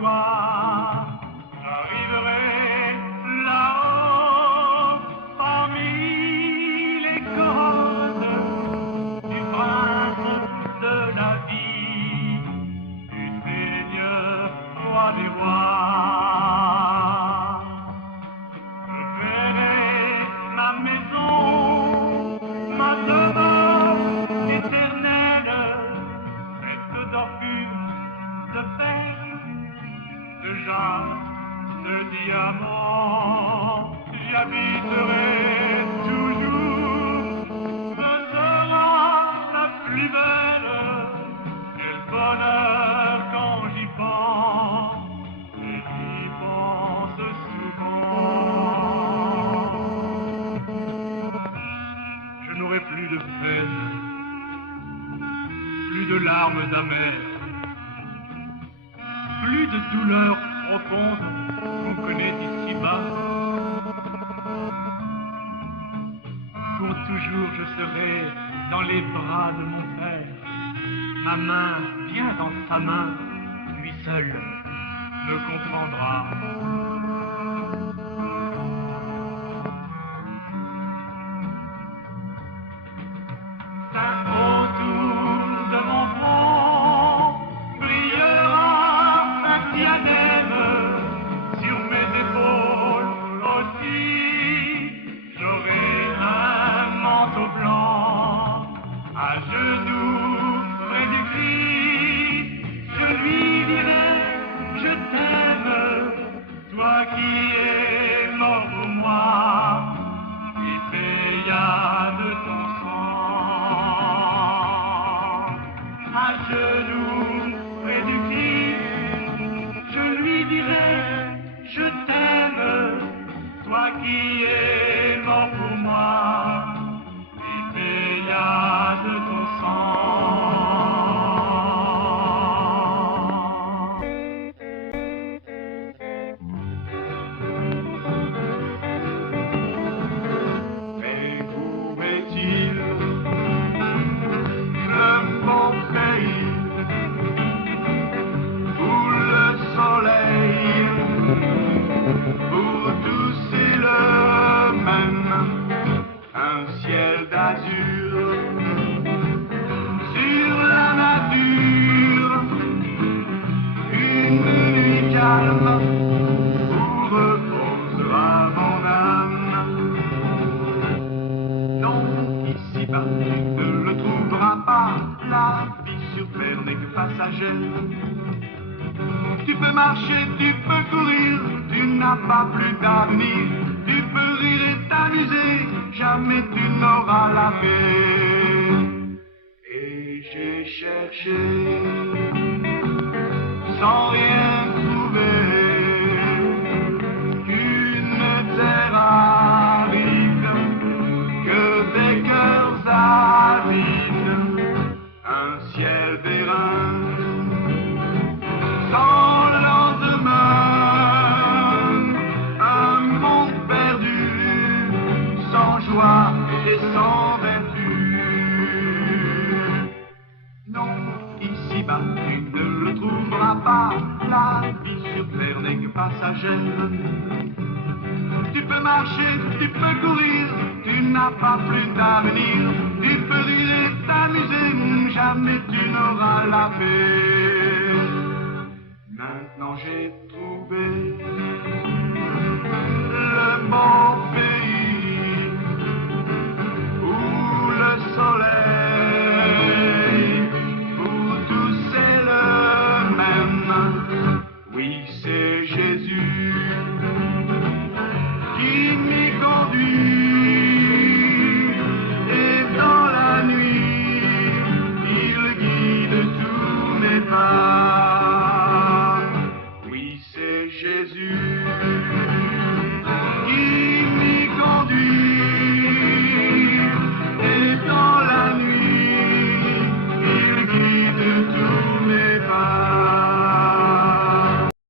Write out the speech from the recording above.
toi, j'arriverai là-haut parmi les cordes du prince de la vie, du Seigneur, roi des rois. Je verrai ma maison, ma demeure éternelle, faite d'or pur, de perles, de jade, de diamants. J'habiterai toujours, ce sera la plus belle. Quel bonheur quand j'y pense, et j'y pense souvent. Je n'aurai plus de peine, plus de larmes amères, plus de douleurs profondes qu'on connaît ici-bas. Pour toujours je serai dans les bras de mon père, ma main bien dans sa main, lui seul me comprendra. Autour de mon front brillera un diadème, sur mes épaules aussi j'aurai un manteau blanc. À genoux près du Christ, je lui dirai je t'aime, toi qui es mort pour moi et paya de ton sang. À genoux près du Christ, je lui dirai je t'aime, toi qui es mort pour moi et paya de ton sang. Mais où est-il, le bon pays, où le soleil, pour tous c'est le même, un ciel d'azur sur la nature, une nuit calme où reposera mon âme. Non, ici-bas tu ne le trouveras pas, la vie sur terre n'est que passagère. Tu peux marcher, tu peux courir, tu n'as pas plus d'avenir. Tu peux rire et t'amuser, jamais tu n'auras la paix. Et j'ai cherché, sans rien trouver, une terre aride, que des cœurs avides, un ciel d'airain, sans lendemain, un monde perdu, sans joie et sans vertu. Non, ici-bas tu ne le trouveras pas, la vie sur terre n'est que passagère. Tu peux marcher, tu peux courir, tu n'as pas plus d'avenir. Tu peux rire et t'amuser, jamais tu n'auras la paix. Maintenant j'ai trouvé